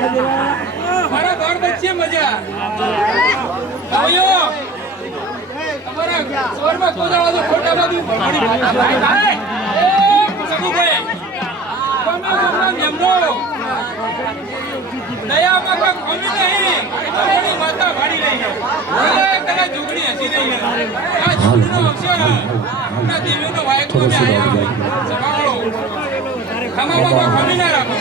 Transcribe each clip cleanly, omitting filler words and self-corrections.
મારા ઘર બચ્ચે મજા આવ્યો તમારા સવારમાં કોદાળા તો ખોટા બાજુ ભાઈ એ સગુ ભાઈ તમે ગમના નિયમનો દયામાં કોઈ કોમી નહીં તમારી માતા ભાડી લઈ જાય કને જુગડી હસી નહીં આ જુગડીનો અક્ષર ના દેવીનો વાયકો મે આયા સવાળો ખમા બાબા કોમી ના રાખો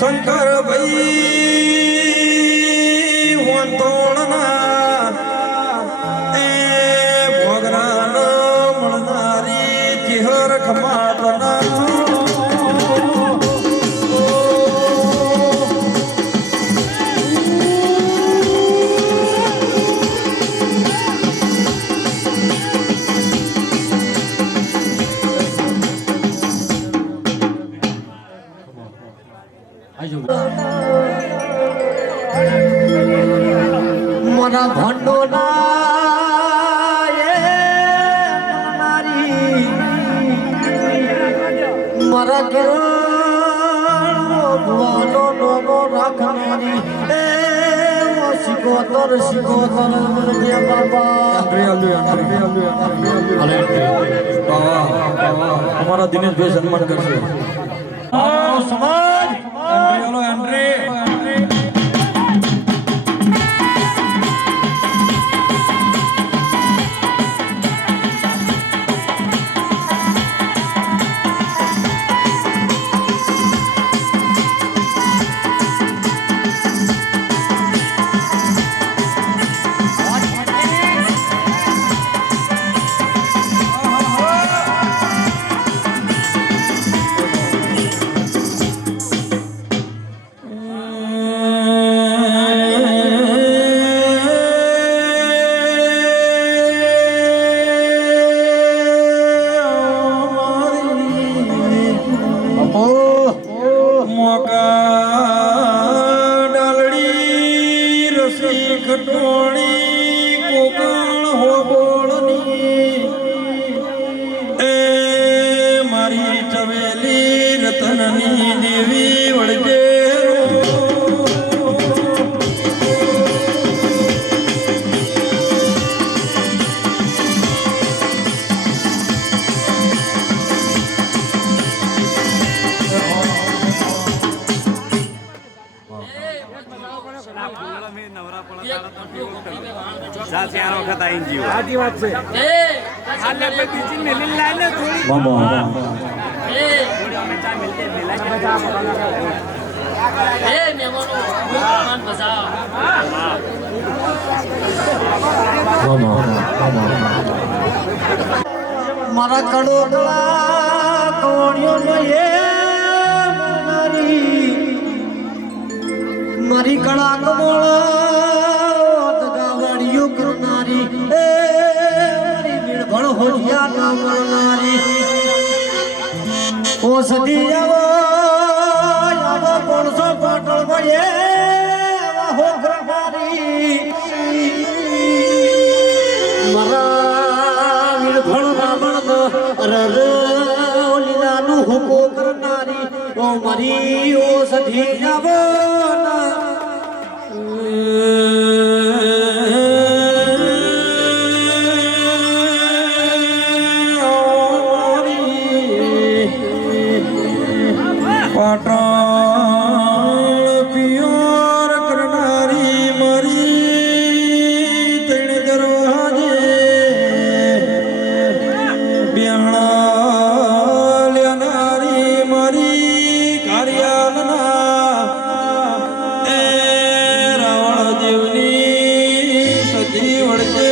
શંકર ભાઈ વંતોણના એ ભોગરાન મળનારી ચિહર ખમાતના મના ભંડો નારી મારા ઘરનો નોનો રાખનારી એ શિકોતર જે બાબા અમારા દિનેશભાઈ સન્માન કરશે સમાજ ખટોણી કોકણ હો બોળની એ મામા મારા કડોદલા કોણિયો એ મારી કળા કમળ ગાવડીઓ કરનારી એ મારી નિર્ભળ હોડિયા ના મળનારી ઓ સદી આવો આવો કોણસો પાટણ વયે હો કરનારી મારા નિર્ભળ રાવણ રર લીલાનું હુકો કરનારી ઓ મારી ઓ સદી આવો પાટણ પિયોર કરનારી મારી ત્રણ દરવાજે બ્યાણા લેનારી મારી કાર્યાલના એ રાવણ દેવની સજી વળગે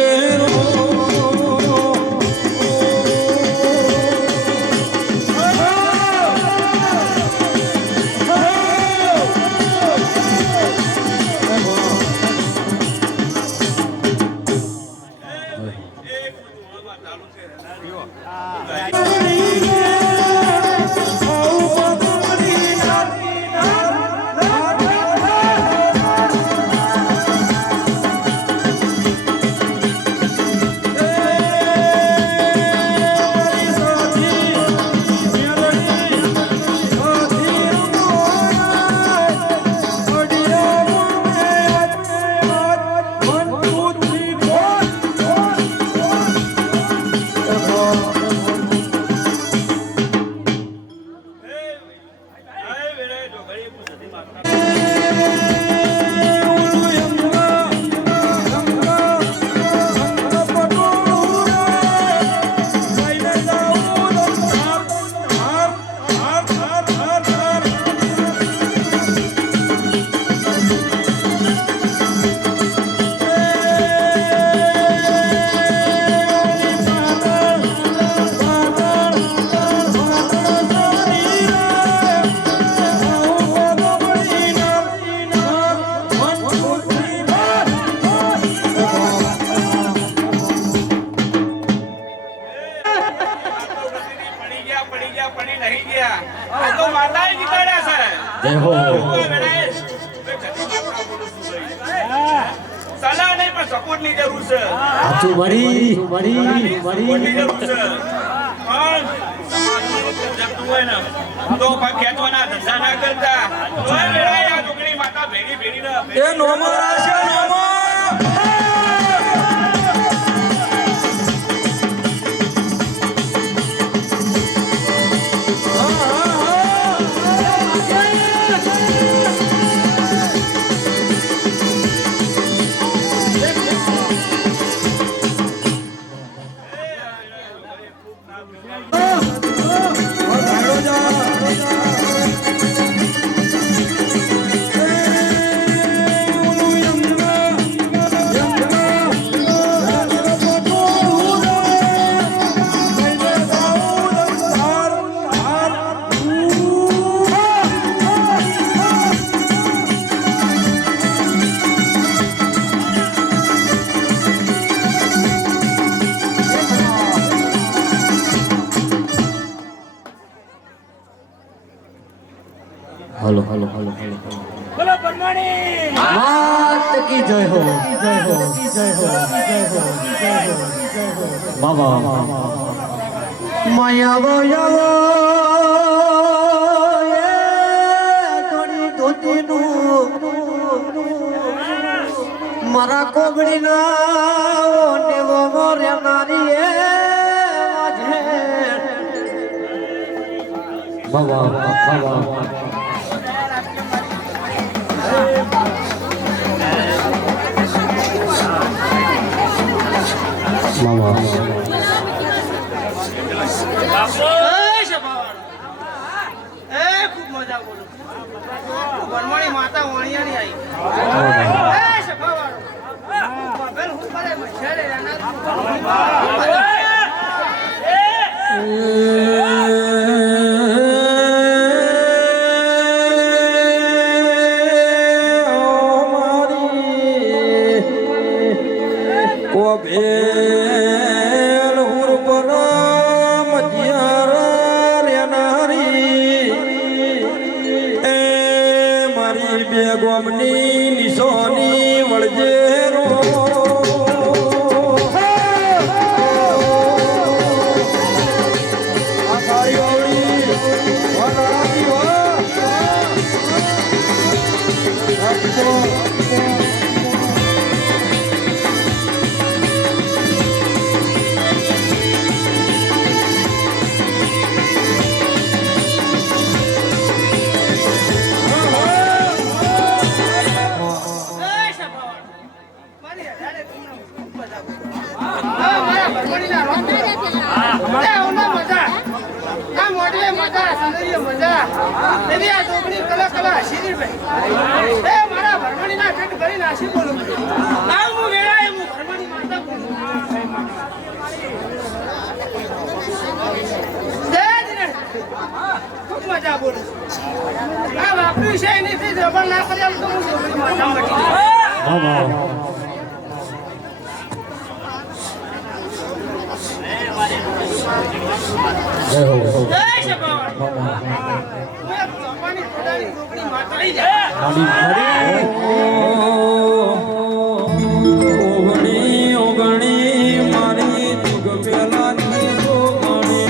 સપોર્ટ ની જરૂર છે આચું મરી મરી મરી જરૂર છે તો ખેંચવાના ધંધા ના કરતા આ છોકરી માતા ભેડી ભેડી એ નોમો રાશે નોમો हेलो हेलो हेलो हेलो બોલો પરમાણી मात की जय हो जय हो जय हो जय हो जय हो बाबा माया माया धोती नु मारा कोगड़ी ना ने वो मोरे नारी माझे बाबा बाबा કોભેલ ઉર્પર મજિયાર રેનારી એ મારી બેગમની નિશોની વળજે રો આ કાળીઓળી વનારાજી હો મજા બોલું આ વાપર્યું છે એની જબર ના કરી તો હું મજા મટી ઓગણી ઓગણી મારી જુગ પેલાની જોગણી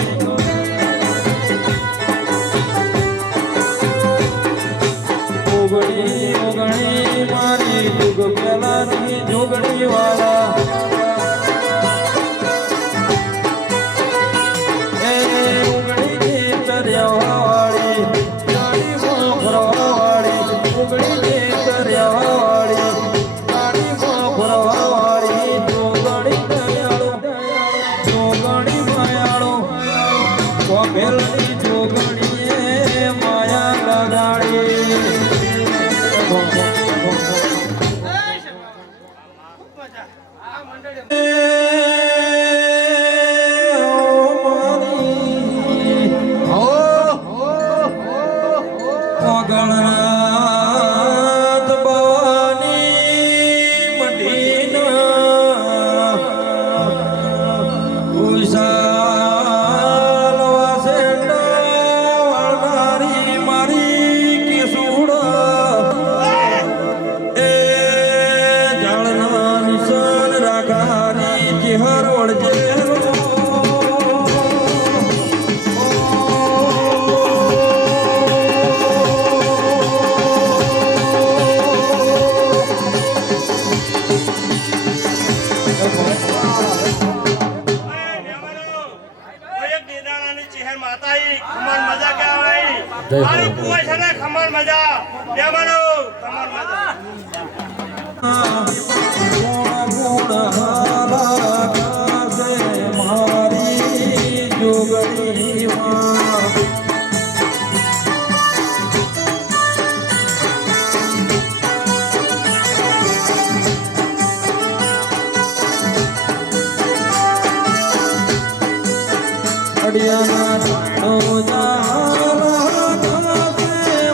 ઓગણી ઓગણી મારી જુગ પેલાની જોગણી વાળા એ ઓગણી ગીત રેવાળી ગાડીમાં ફરવાવાળી ઓગણી ગીત રેવાળી ગાડીમાં ફરવાવાળી જોગણી માયાળો કોભેલની જોગણીએ માયા લગાડી ગણનાથ ભવાની મઢીના ઉષાલ વાસેડા વાળનારી મારી કિશોર એ જાળના નિશાન રાખાની ચિહર વળજે મારી જોગણીમાં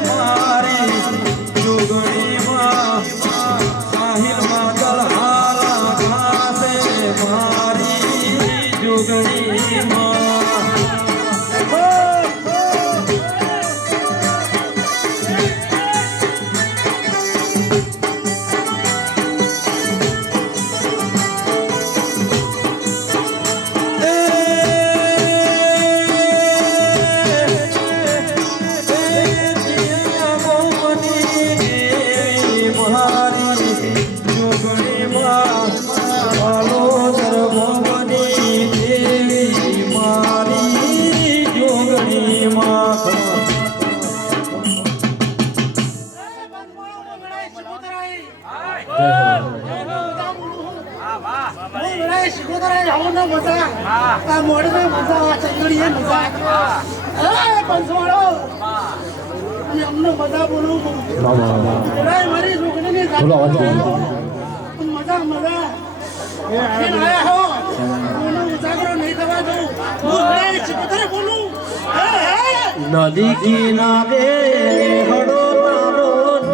મારી જોગણીમાં સાહિલમાં દલહારા ખાસે મારી જોગણીમાં નદી કિનારે હડો તારો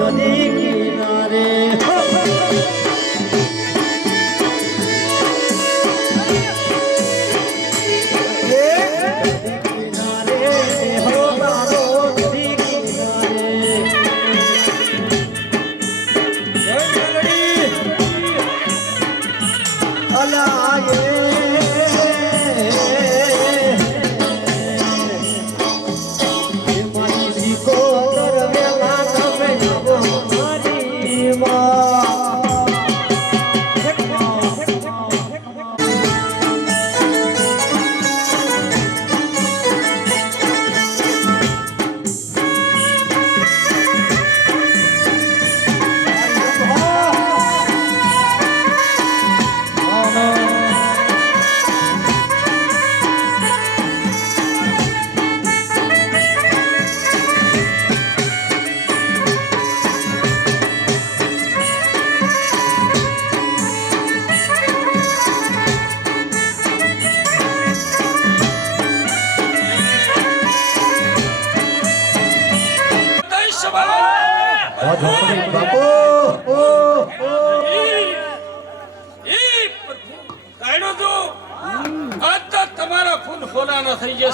નદી કિનારે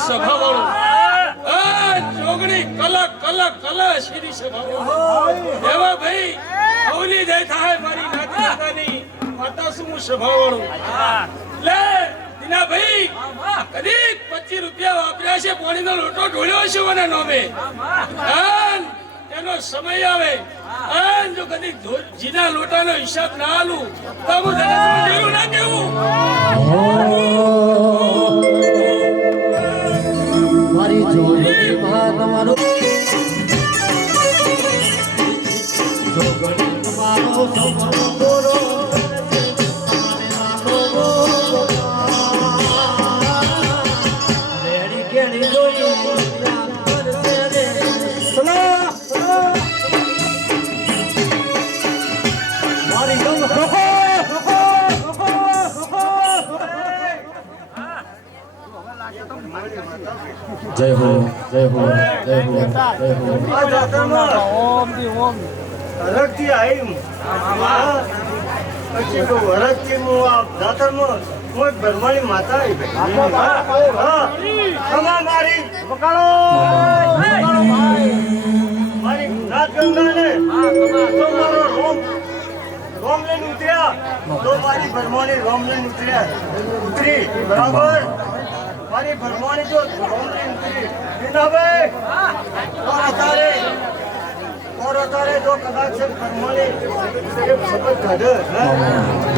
સભાવાળો જોગણી કલ શીરી સભાવાળો એવા ભાઈ ઓલી જાય થાય મારી નાતી નાની માતા શું સભાવાળો લે દીના ભાઈ કદી 25 રૂપિયા વાપર્યા છે પાણીનો લોટો ઢોળ્યો છે મને નોમે એનો સમય આવે જો કદી જીના લોટાનો હિસાબ ના આલું તો હું તને જેવું ના કેવું મારી જોગણી માં તમારું જોગણી તમારો સપનો દોરો રેડી કેડી જોઈ મારી ગમ જય હો જય હો જય હો જય હો આ જાત્રામાં ઓમ દી ઓમ હરકથી આવી પછી તો હરકથી હું આ જાત્રામાં હું એક બરમાની માતા આવી હા ખમા મારી પકાડો મારી નાથ ગંગાને તો મારો રોમ લઈને ઉતર્યા તો મારી બરમાની રોમ લઈને ઉતરી બરાબર મારી ભરવાની જો રોમ લઈને ઉતરી દીનાભાઈ और तारे जो कदाच से फरमाने एक शपथ काढ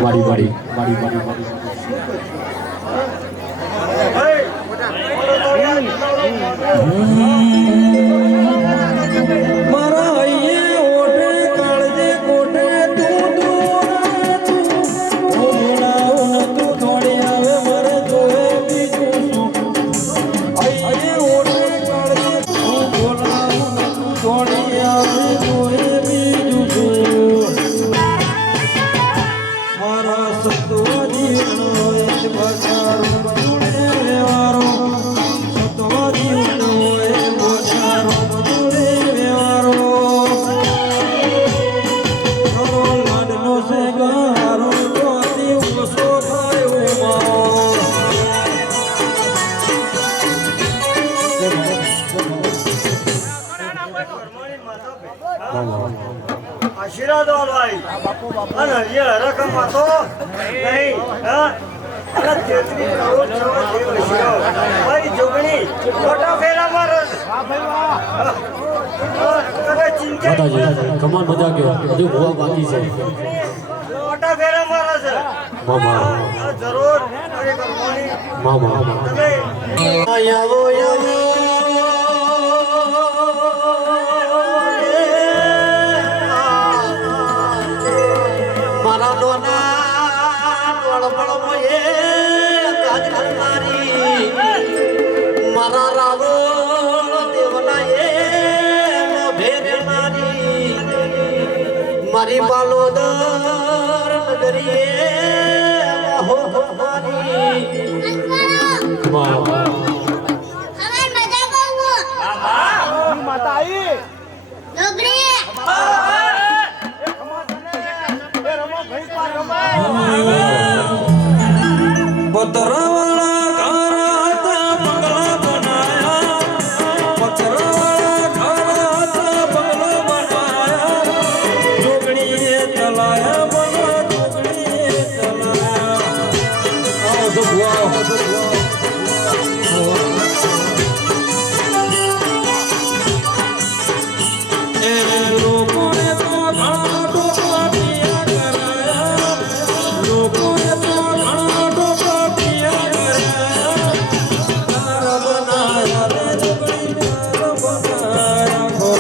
મારી મારી મારી મારી મારા હૈયે ઓઢે કાળજે કોઠે તું તું થોડી આવે મરે જોએ બીજું શું હૈયે ઓઢે કાળજે તું બોલાવું તું થોડી આવે જોએ બીજું શું મારા સત્વજીનો એક બચારો બદુડે વ્યવહારો સત્વજીનો એક બચારો બદુડે વ્યવહારો મારો લાડનો છે ગારો તો અતિ ઓછો થાય ઉમર આશીર્વાદ વાળવાઈ અને એ રકમ હતો નહીં હા અને 33 કરોડ છવા દેવ શિરો ભાઈ જોગણી મોટા ફેરા મારો માતાજી કમાન મજા ગયો હજુ ભૂવા બાકી છે મોટા ફેરા મારો છે મામા જરૂર અરે કરવાની મામા તમે આવો આવો મારા ડોના ડોળપળમાં એ કાજ કરનારી મારા રાવો દેવના એ ભેરનારી મારી બાલોદર નગરી હો મારી માતા આવી પતરાવાળા ઘર હતા બંગલા બનાયા પતરાવાળા ઘર હતા બંગલા બનાયા જોગણીએ ચલાયા બંગલા જોગણીએ ચલાયા આવો તો ભુવા એ લોકોને તો ઘણા ટોપા પિયા કરાયા લોકોને તો ઘણા ટોપા પિયા કરાયા તારા બનાયા રે જોગણી તારા બનાયા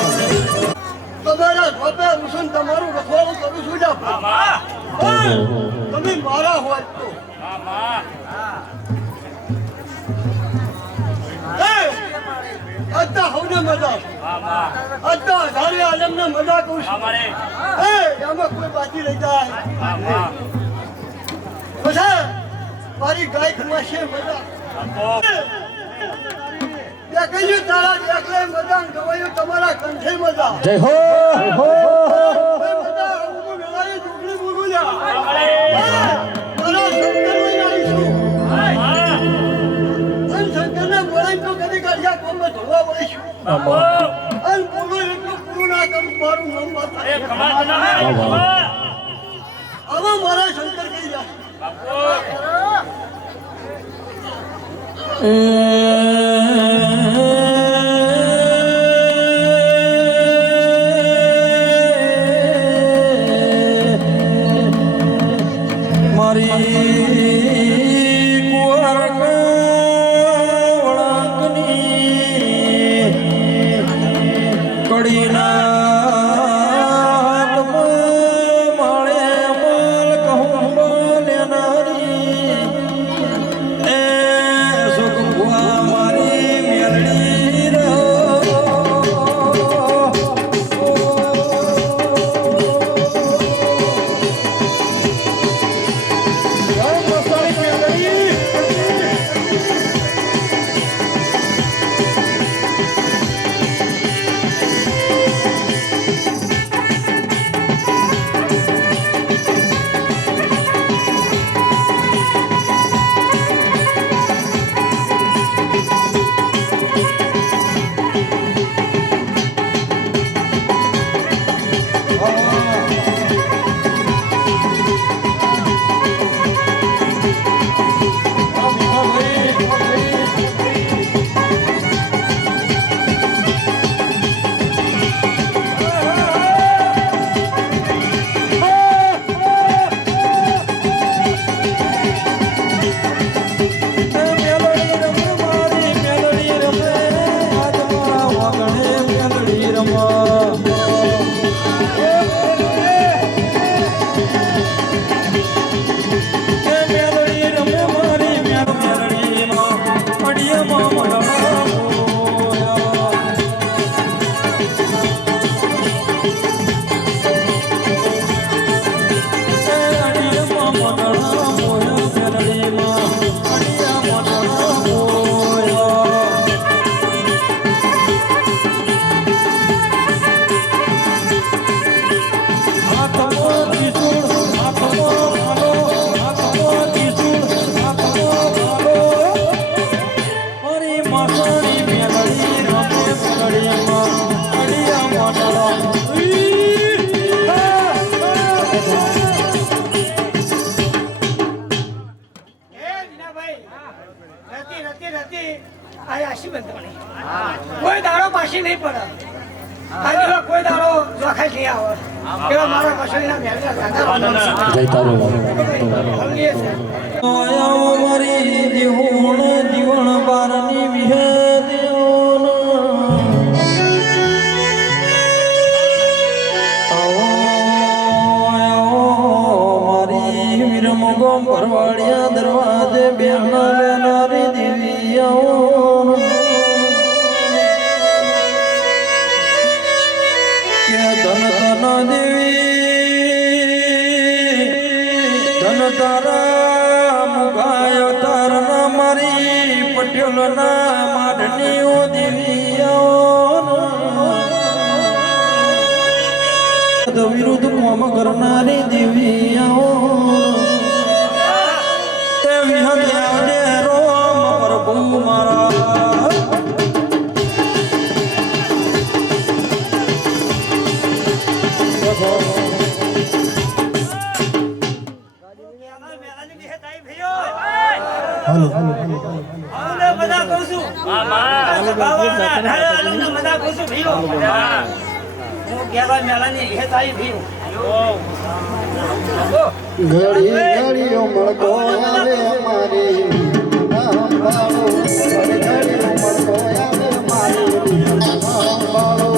તમારા સ્વપે રૂસન તમારું રખવાડું કરું છું જા તમે મારા હોય તો અત્તા હવને મજા અત્તા સારી આલમને મજા કહું છું એમાં કોઈ બાકી રહી જાય પછી મારી ગાય ખવાશે મજા કહ્યું તારા દેખલે મજા ગવાયું તમારા કંઠે મજા જય હો હો મજા હું વેલાએ જોગણી બોલું જા મારા શંકર શંકરને બોલાય તો અને બોલો એટલું પૂરું ના કરું મારું નામ વાત એ ખમા ના હવે મારા શંકર કહી જાય કોઈ દાડો પાછી નહીં પડે આ કોઈ દાડો જોખાઈ નહીં આવે એવા મારા પશુના મારી જીવન બારની મારી વીરમગો પરવાડિયા દરવાજે બેહના લેનારી દેવી આવો ધન દેવી ધન તારા મુગાયો તારના મારી પટેલ ના માડની ઓ દેવી વિરુદ્ધ કોમ કરનારી દેવી તે વિહદ્યા રોમ પ્રભુ મારા બધા કહું છું બધા કહું છું ભીઓ હું ગેલા મેળાની હેત આવી ભીઓ ઘડી ઘડીઓ મળતો આવે અમારી નાંબાળો ઘડી ઘડીઓ મળતો આવે અમારી નાંબાળો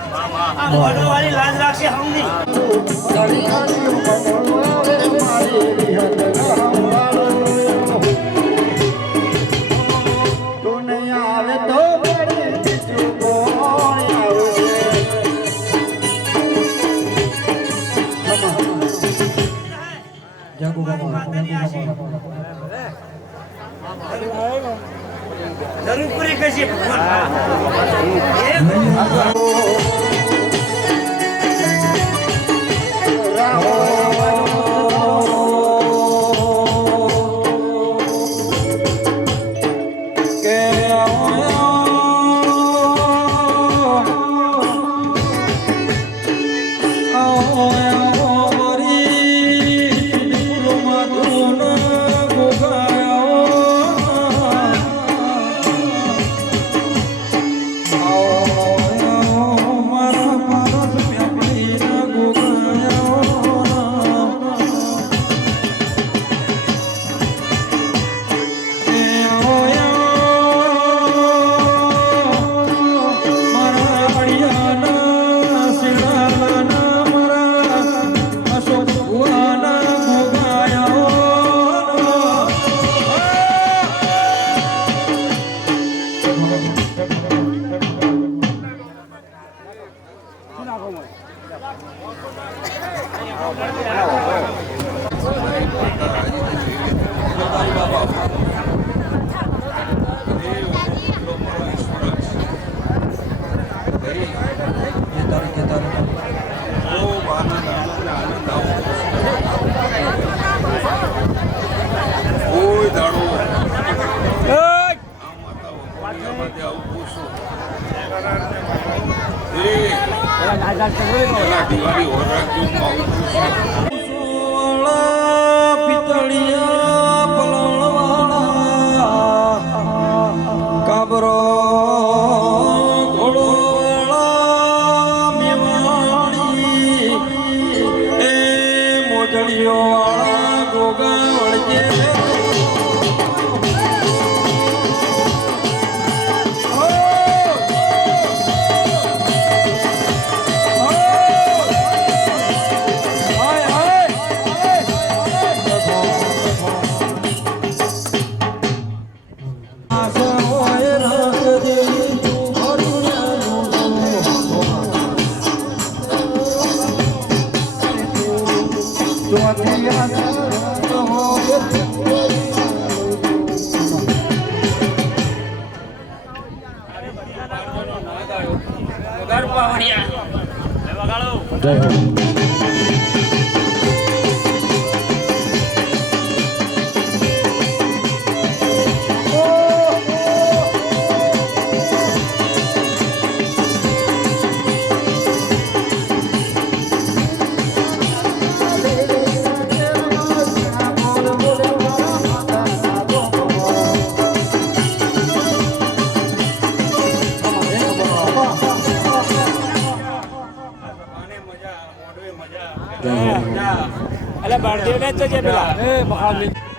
વાળી લાજ રાખશે હમની ઘડી ઘડીઓ મળતો આવે અમારી નાંબાળો તું નહીં આવે તો બીજું કોણ આવશે જરૂર પૂરી કરશે ભગવાન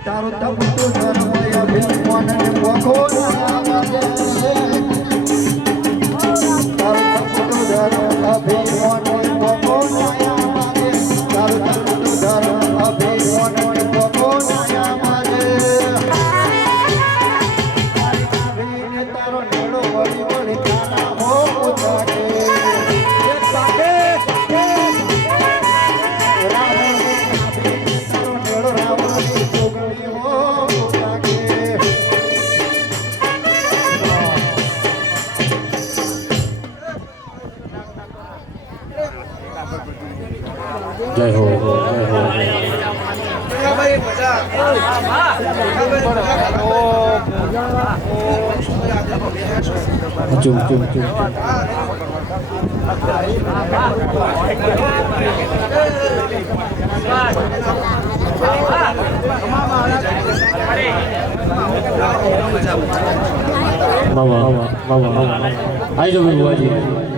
તારો તપતો ધર્મય ભીમોન ને પોખો ના તારો તપતો ધર્મ અભિમોન ને પોખો ના તારો તપતો ધર્મ અભિમોન ને પોખો ના માગે તારો નેડો વળી વળી કાના હો ઉતારે જય હો ચુમ ચુમ ચુમ મામા આવી જાઓ બુઆજી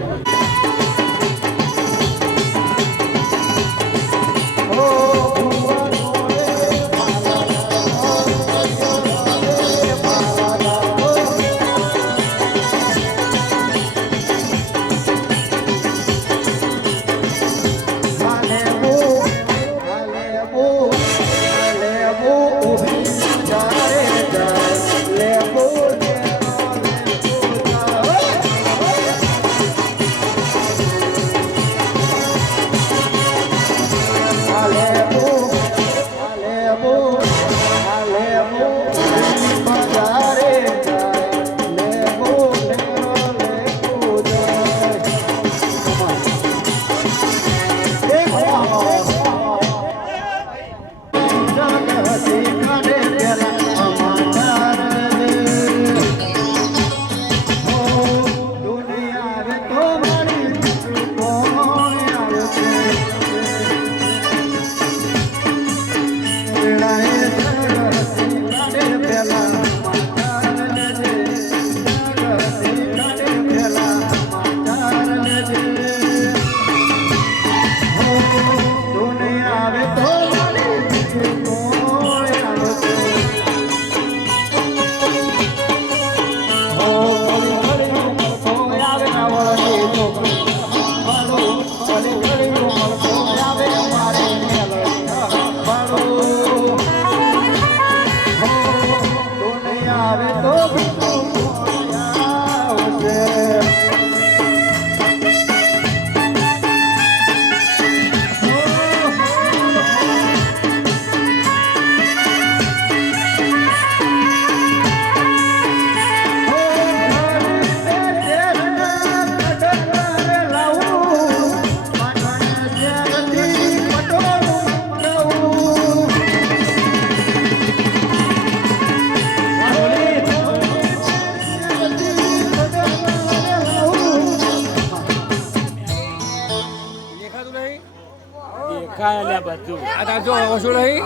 ખાય લે બધું આ તાર જો ઓછું નહીં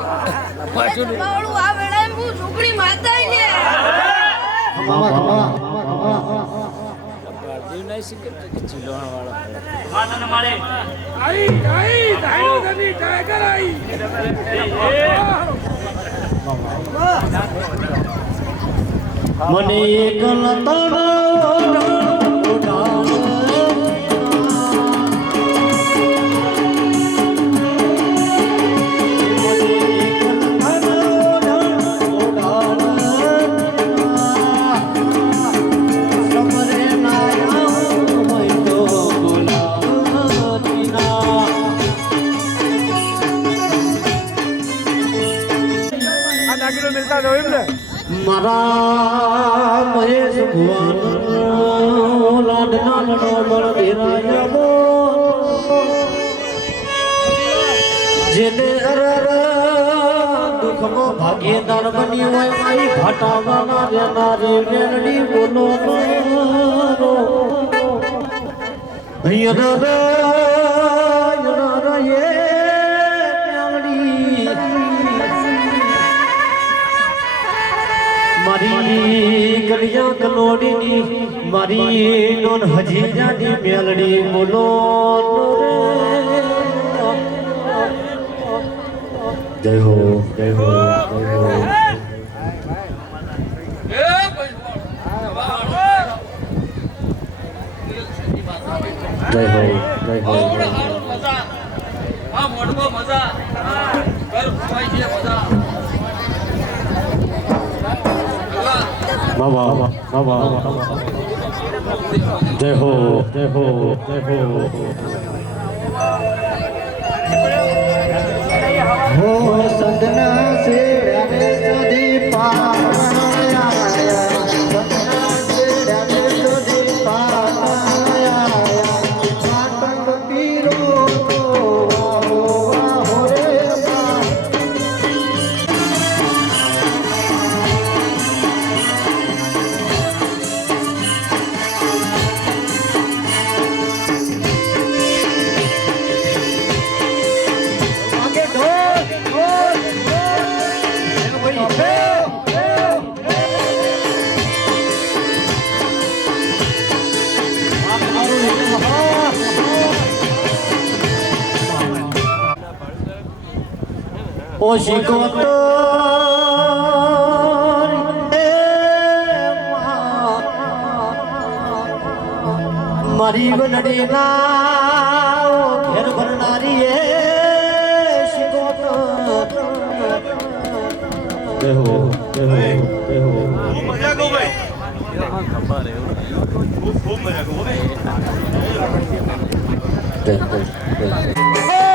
પાછું નહીં. બાવળું આ વેળાએ હું ઝૂંપડી માતાય ને બાજુ નહીં શીખે કે ચીલોણ વાળો આઈ ધાયલો ધની ટાઈગર આઈ. મને એકલ મારા મહેશ ભુવન લાડના લડો બળ ધીરાય જેને અરર દુઃખમાં ભાગીદાર બની હોય મારી ઘાટાવાના રેનારી રેનડી બોલો મારી ગલિયા કલોડીની મારી નોન હજી જાની મેલડી બોલો જય હો જય હો જય હો જય હો જય હો આ મોઢમાં મજા ઘર ખવાય છે મજા. બાબા બાબા જય હો જય હો જય હો હો સદના સે સુધી પાયા સદના સે સુધી પાયા આતંક પીરો વાહો વાહો રે ઓ શિકોતર મારી વનડી ના ઘેર ભરનારી એ શિકોતર જય હો જય હો જય હો મજા ગો ભાઈ ખૂબ મજા ગો ભાઈ. જય હો જય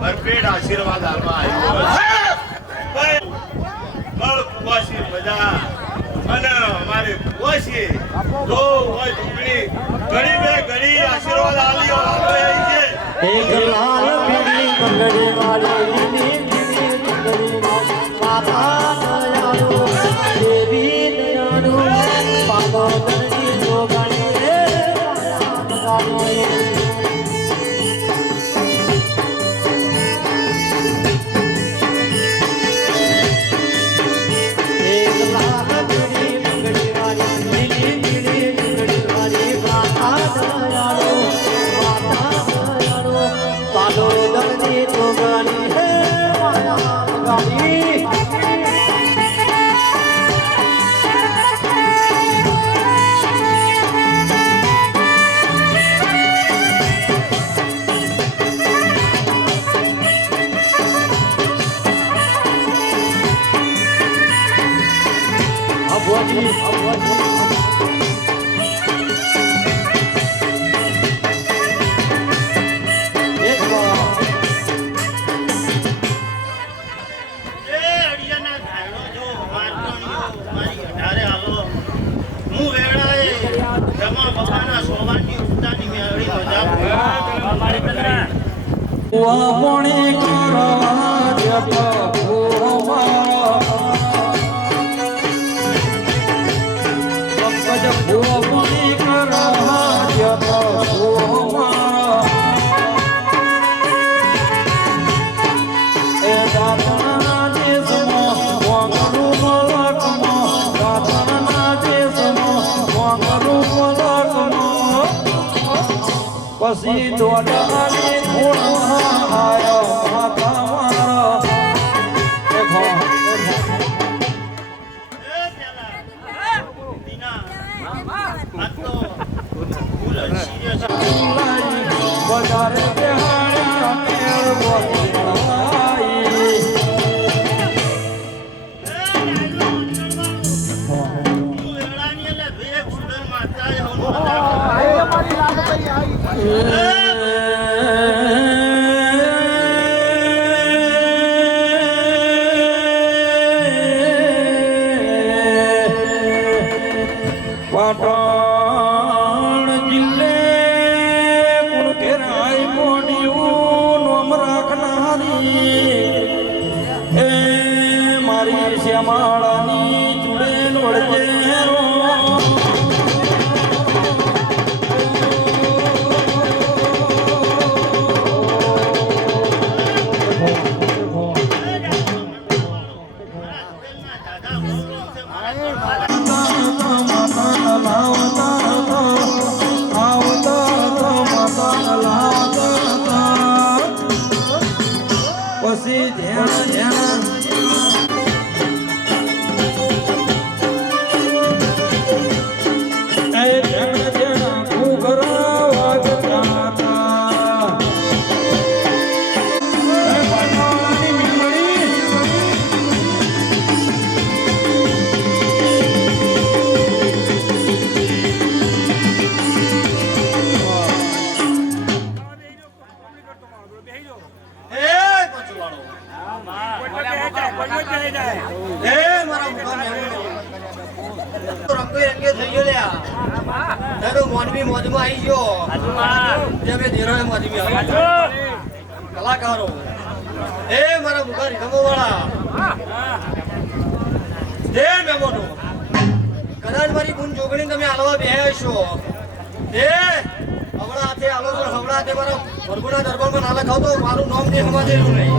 ભરપેટ આશીર્વાદ આપવા આવ્યો મજા અને અમારે જો હોય ઘડી બે ઘડી આશીર્વાદ કરવા લાલી વાળો આવી છે એક લાલ પીળી બંગડી વાળી લીલી પીળી બંગડી વાળી માતા દયાળુ દેવી દયાળુ પાગોદરની જોગણી રે ગાડી એક લાલ પીળી બંગડી વાળી લીલી પીળી બંગડી વાળી માતા દયાળુ પાગોદરની જોગણી રે ગાડી એ અડિયાના ધાયણો જો મારકણીઓ મારી અઢારે હાલો હું વેળાએ જમા બપાના સોવાની ઉડાની મેળવી મજા વાપણી કરવા જપો વાપણી કરવા જપો એ દાતના દેશમાં વાંગરું મલકમાં દાતના દેશમાં વાંગરું મલકમાં પછી દોડાની ધૂળમાં આયો માતા મારો એ પેલા દીના આ તો ફૂલ સિરિયસ વધારે બેહાડ્યા મેળ બોલી પાટણ જિલ્લે કુણ કેરાય મોડિયું નોમ રાખનારી એ મારી શ્યામાળાની ચૂડેલ વળજે રો પછી ધ્યાન ધ્યાન કલાકારો એ મારા મુખારી ગમોવાળા જે મેમોનો કદાચ મારી ગુણ જોગણી તમે હાલવા બેહ્યા છો એ હમણાં હાથે હાલો છો હમણાં હાથે મારા ભરગુના દરબારમાં ના લખાવ તો મારું નામ દે હમાજેલું નહીં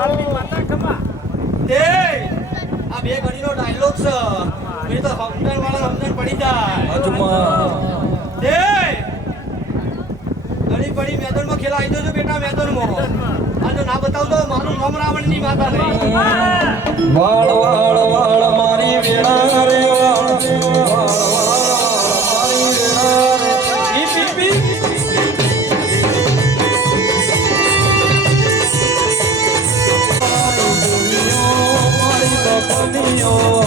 તે આ બે ઘડીનો ડાયલોગ છે એ તો સમજણ વાળા સમજણ પડી જાય અજમા તે ઘડી પડી મેદાનમાં ખેલા આવી જજો બેટા મેદાનમાં આ જો ના બતાવતો મારું નામ રાવણની માતા નહીં વાળ વાળ વાળ મારી વેળા રે વાળ વાળ મારી વેળા રે ઈ પી મારી બપનિયો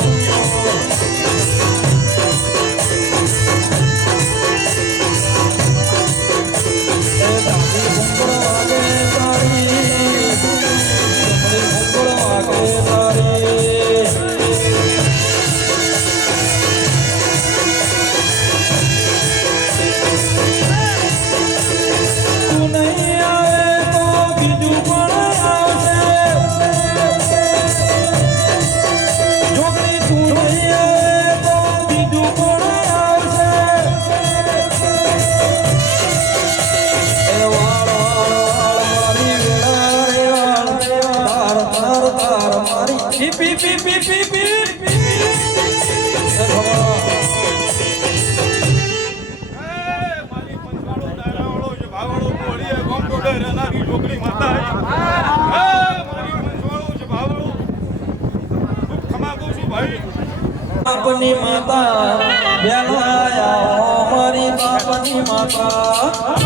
બાપની માતા બેલાયા મારી બાપની માતા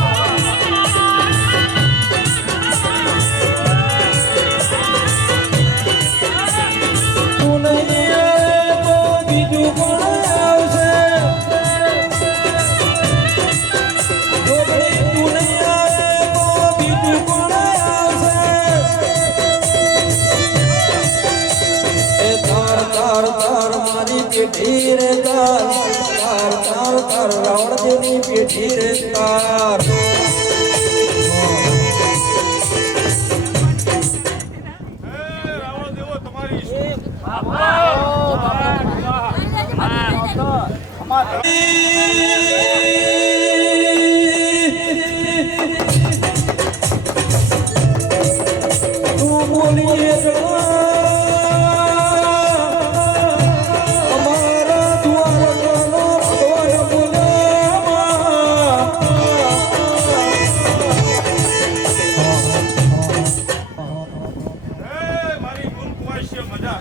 તું નહીં આવે તો બીજું કોણ આવશે છોકરી તું નહીં આવે તો બીજું કોણ આવશે એ તાર તાર તાર મારી પેઢી રે તાર તાર તાર તાર રાવણદેવની પેઢી રે તાર તું બોલીએ અમારા દ્વારકાનો ભગવાન બોલ્યા મારી ગુણ કુવાશ્ય મજા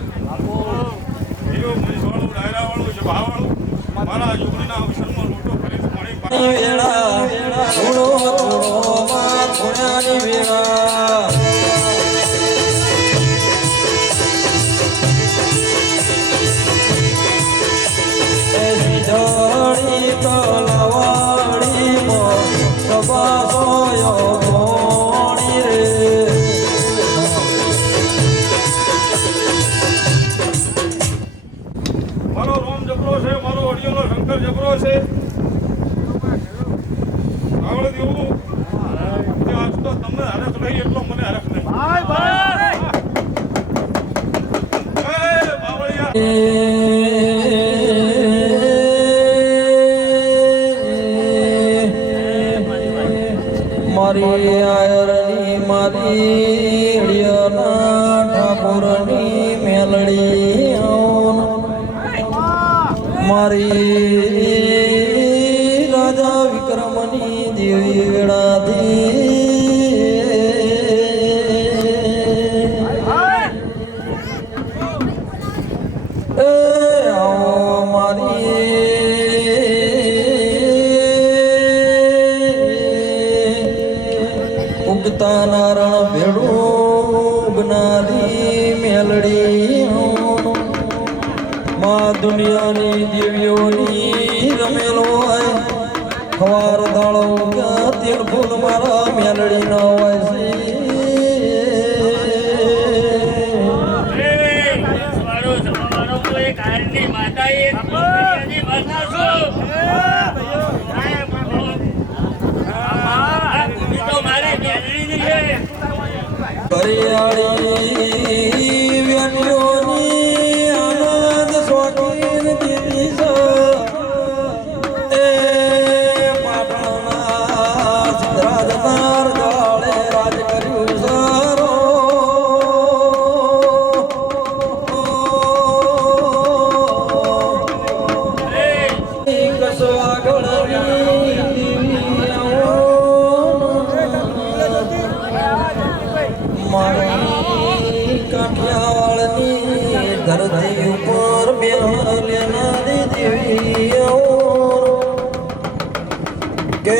હીરો મનસવાળો ડાયરાવાળો જભાવાળો મારા જોગણીના અવસરમાં લોટો કરી પાણી વેળા થોડો થોડો માં થોડાની વેળા સીધડી તલવાડી માં સભા સોયો મોણી રે મારો રોમ જબરો છે મારો અડિયોનો શંકર જબરો છે આવડે દેવું કે આજ તો તમને હરખ નહીં એટલો મને હરખ નહીં બાવળિયા મારી આયરની મારી અડિયાના ઠાકોરની મેલડી મારી રાજા વિક્રમની દેવી વેળાથી એ આવો મારી ઉગતા નારણ ભેડું ઉગનારી મેલડી માં દુનિયાની દેવીઓની રમેલો હોય ખવાર દાળો ક્યાં તેલ ફૂલ મારા મેલડી ન હોય હરિયાળી વેણીઓની આનંદ શોખીન દીદી છે એ પાટણના સિદ્ધરાજના ગાળે રાજ કર્યું સરો મારી કાઠિયાવાડની ધરતી ઉપર બેહલેનારી દેવીઓ કે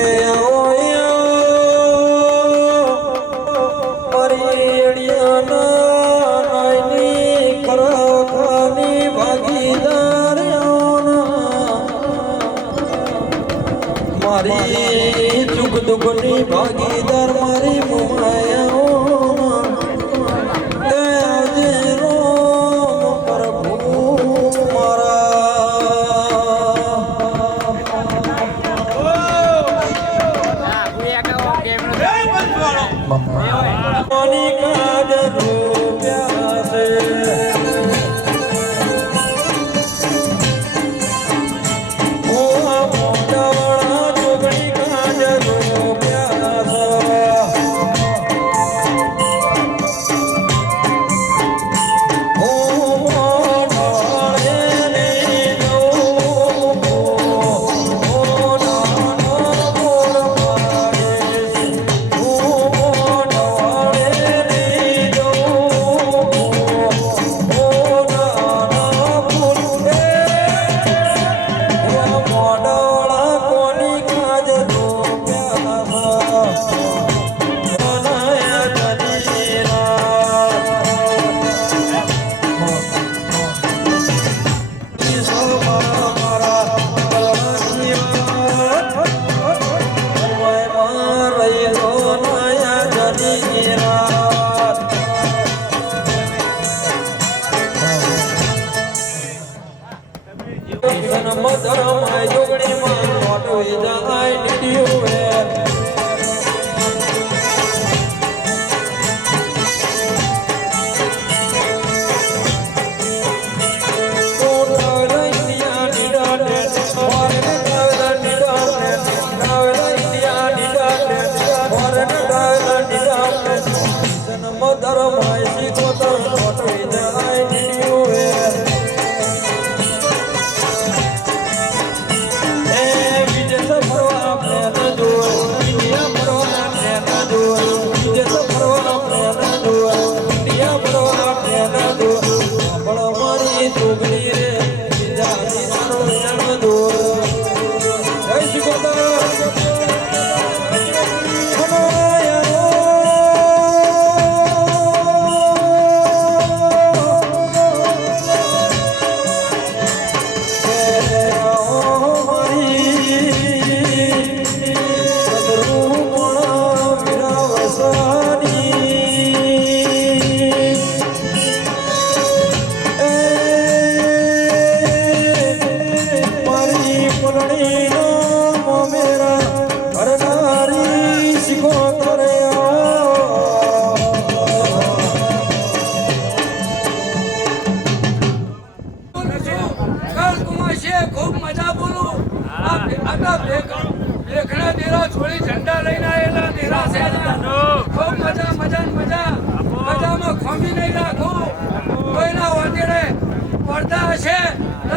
મારી અડિયાના નાયની ખરાખાની ભાગીદાર મારી સુખ દુઃખની ભાગીદાર મારી મોમાયા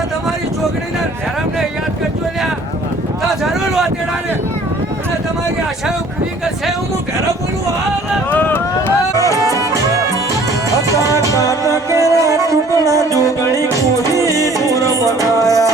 તમારી ચોકડીના ધરમને યાદ કરજો લ્યા તો જરૂર વાતેડાને અને તમારી આશાઓ પૂરી કરશે હું ઘરે બોલું ટુકડા જોગણી કોરી દૂર બનાયા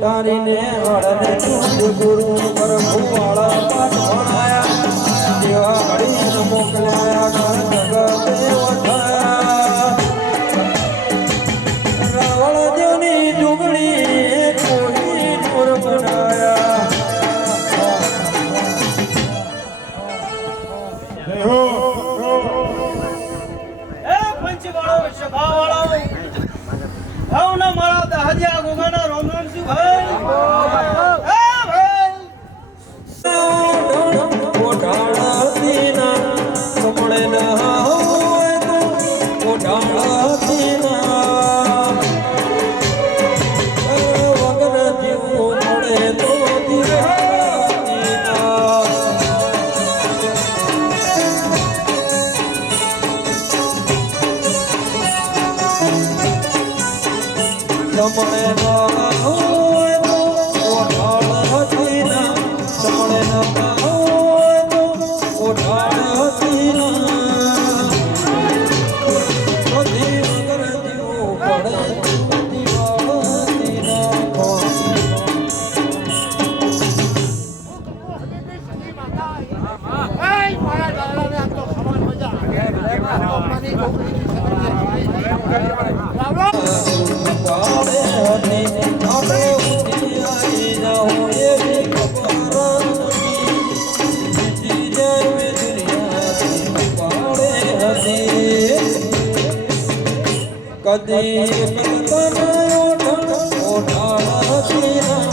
તારીને હળને ગુરુ પર ભૂવાળા પાઠ ભણાયા દેવા હળીને મોકલ્યા જગતે વઠાયા રાવણ દેવની જુગડી કોઈ દૂર બનાયા પંચવાળો સભાવાળો ભાવના મારા દહજ્યા ગોગાના રોમનસિંહ ભાઈ મોઢાળા દીના કમળે ના હોય તો ઓઢાળતી ના વગર જીવવું પડે તો દિવાળી ના સમય ના હોય તો ઓઢાળતી ના સમય ના હોય તો ઓઢાળતી ના બધી વગર જીવવું પડે દિવાળી ના પાડે હતી આપણે ઉઠી આવી જાઓ એવી ખબર નથી જીતી જાય દુનિયા પાડે હતી કદી કરતા ઓઢાળતી ના